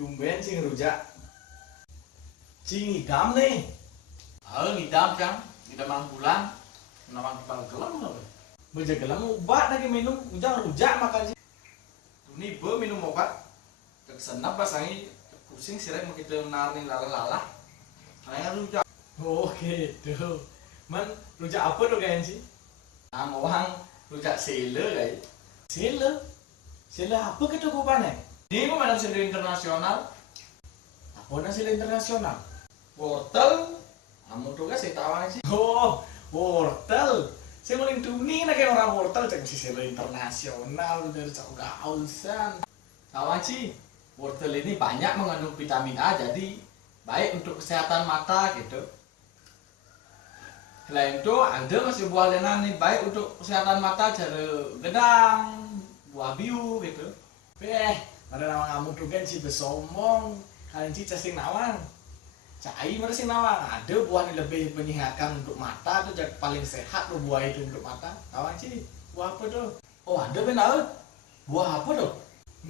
Tumben sih ngerujak. Ci ngidam nih. Ngidam kan, ngidam ang bulan, namang kepala gelam apa? Beja gelang obat lagi minum, ujang rujak makan sih. Ini be minum obat, kesenap pas angin pusing sirek mau kita naring lala-lala. Kayaknya rujak. Oh gitu. Man rujak apa tuh kayaknya sih? Orang rujak sele guys. Sela. Sela apa kita kupane? Ini kok mana sele internasional? Apa na sela internasional? Wortel, kamu tuh kan saya tahu sih. Oh, wortel. Saya mulai tuni na kayak orang wortel cek si sela internasional dari cak gausan. Tahu sih, wortel ini banyak mengandung vitamin A, jadi baik untuk kesehatan mata gitu. Selain itu ada masih buah lenan nih baik untuk kesehatan mata, jadi gedang, buah biu gitu. Pada nama kamu tuh kan si besomong, kalian sih casing nawang. Cai mana sih nawang? Ada buah yang lebih menyehatkan untuk mata tuh jadi paling sehat tuh buah itu untuk mata. Nawang sih, buah apa tuh? Oh ada benar, buah apa tuh?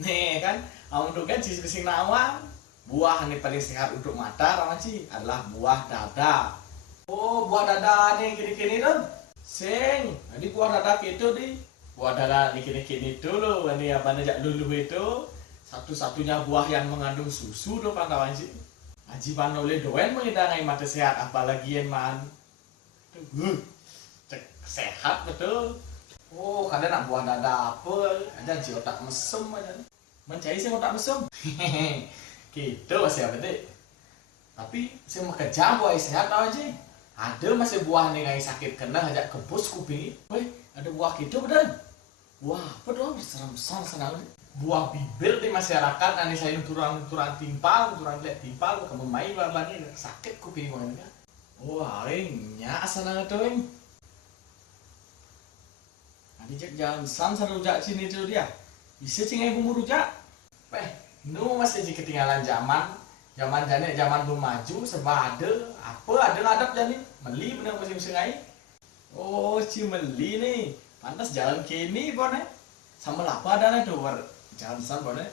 Nih kan, kamu tuh kan si casing nawang. Buah yang paling sehat untuk mata, nawang sih adalah buah dada. Oh buah dada nih kini-kini tuh. Sing, jadi buah dada itu di buah dada ini kini dulu, ini apa aja dulu itu satu-satunya buah yang mengandung susu tuh pantauan sih. Aji panole doen mengidangai mata sehat apalagi yang man. Cek sehat betul. Oh kalian nak buah dada apa? Aja si otak mesem aja. Mencari sih otak mesum. Gitu masih apa deh. Tapi saya mau kerja buah sehat tau aja. Ada masih buah nih kayak sakit kena ajak kebus kuping. Weh, ada buah gitu bener. Buah apa dong? Serem-serem senang. Buah bibir di masyarakat nanti saya turun timpal, turun lihat timpal, kamu main babani sakit kuping mana kan? Wah, nya asal tuh ing. Nanti cek jalan san rujak sini tuh dia. Bisa cingai bumbu rujak. Nu masih ketinggalan zaman. Zaman jane zaman belum maju serba ada ngadap jani meli bener masih sengai. Oh, si meli nih. Pantas jalan kini bone. Sama lapa ada nih tuh jalan san bone.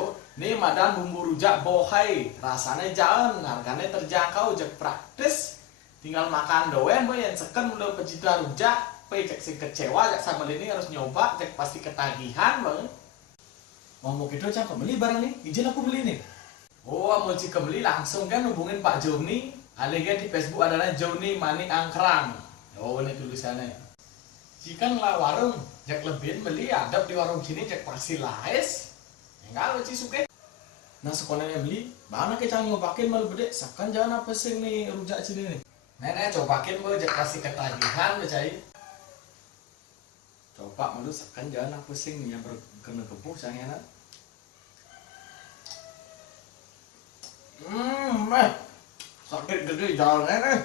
Oh, nih madan bumbu rujak bohai, rasanya jalan, harganya terjangkau, cek praktis. Tinggal makan doen boy yang seken udah pecinta rujak, cek si kecewa cek sama ini harus nyoba, cek pasti ketagihan banget. Mau gitu cak beli barang nih, izin aku beli nih. Oh, mau jika beli langsung kan hubungin Pak Joni. Aliran di Facebook adalah Joni Mani Angkrang. Oh, ini tulisannya. Jika ngelah warung, jak lebihin beli adab di warung sini cek pasti laes. Enggak lo suke. Nah sekolahnya beli, mana kita nyobakin malu bedek. Sekan jangan apa sih nih rujak sini nih. Nenek cobakin gue jak kasih ketagihan percaya. Coba malu sekan jangan apa sih nih yang berkena kepuh sayangnya. Sakit gede jalannya nih.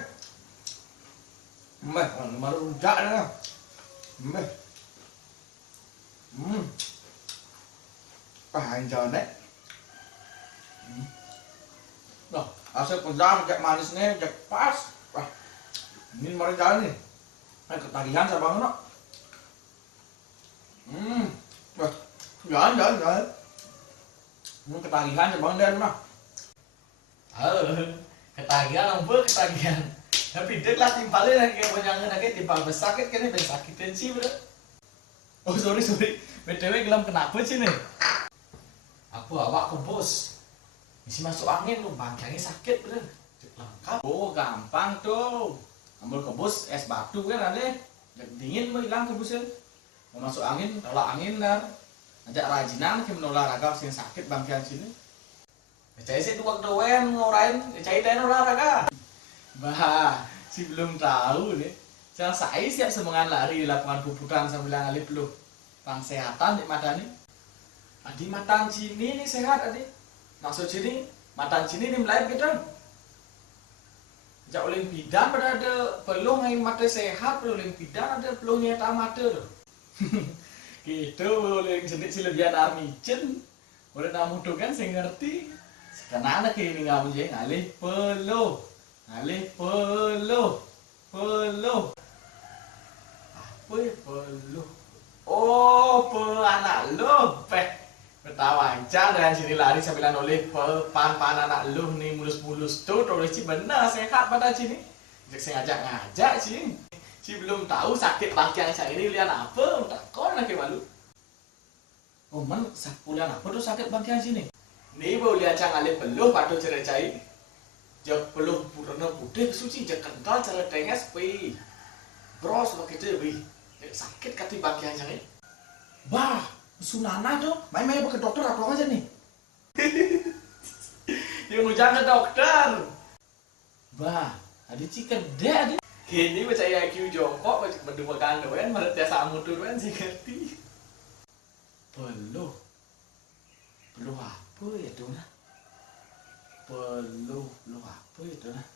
Malu rujak nih. Pahain jalan deh. Loh, asal pedang cek manisnya cek pas. Wah, ini mari jalan nih. Ketagihan saya bangun no. Wah, jalan. Ketagihan saya bangun dari mana? Ketagihan ketagihan. Tapi dek lah timpalnya lagi kayak banyak lagi timpal bersakit kan ini sakit tensi bro. Oh sorry. BTW gelam kenapa sih nih? Aku awak kebus. Isi masuk angin lu bangkangnya sakit bener. Lengkap. Oh gampang tuh. Ambil kebus es batu kan ada. Dingin mau hilang kebusnya. Mau masuk angin, tolak angin dar. Ajak rajinan ke olahraga sing sakit bangkian sini. Cai sih tuak doen ngorain, cai den olahraga. Bah, si belum tahu nih. Saya siap semangat lari di lapangan puputan sambil ngalih peluk. Tang sehatan di mata nih. Adi matang sini nih sehat adi. Maksud sini matang sini nih melayu gitu. Jak olimpiadan pada ada peluang yang mata sehat, olimpiadan ada peluang nyata mata tuh. Gitu boleh sedikit si lebihan armicen. Udah namu tuh kan saya ngerti. Sekarang anak ini ngamu je ngalih peluh. Apa ya peluh? Oh, anak lo, Tawancang dan sini lari sambilan oleh pan anak lu nih mulus-mulus tuh tulis sih benar sehat pada sini. Saya ngajak sih. Si belum tahu sakit bagian saya ini lihat apa, tak kau nak malu. Oh man, sakulan apa tuh sakit bagian sini? Nih boleh lihat canggale peluh padu cerai. Jak peluh purna putih suci jak kental cara tenges pi. Bros begitu pi. Sakit kati bagian ini. Bah, Sunana tuh, main-main ke dokter apa aja nih? Yang ngujang ke dokter. Bah, ada cikan deh ada. Kini baca IQ jongkok, baca berdua kandoan, mertia samu turuan sih ngerti. Peluh apa ya tuh nah? Peluh apa ya tuh nah?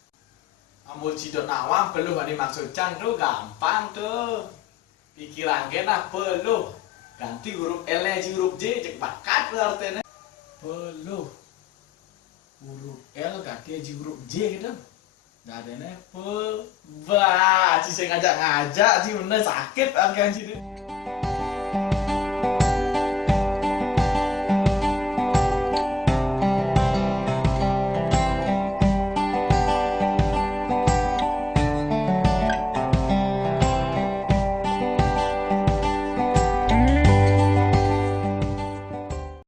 Amul cidok nawang peluh ada maksud can tuh gampang tuh. Pikiran kena peluh. Ganti huruf L nya jadi huruf J cek bakat artinya. Peluh. Huruf L ganti jadi huruf J gitu. Gak ada nih. Bah, si saya ngajak sih bener sakit bagian sini.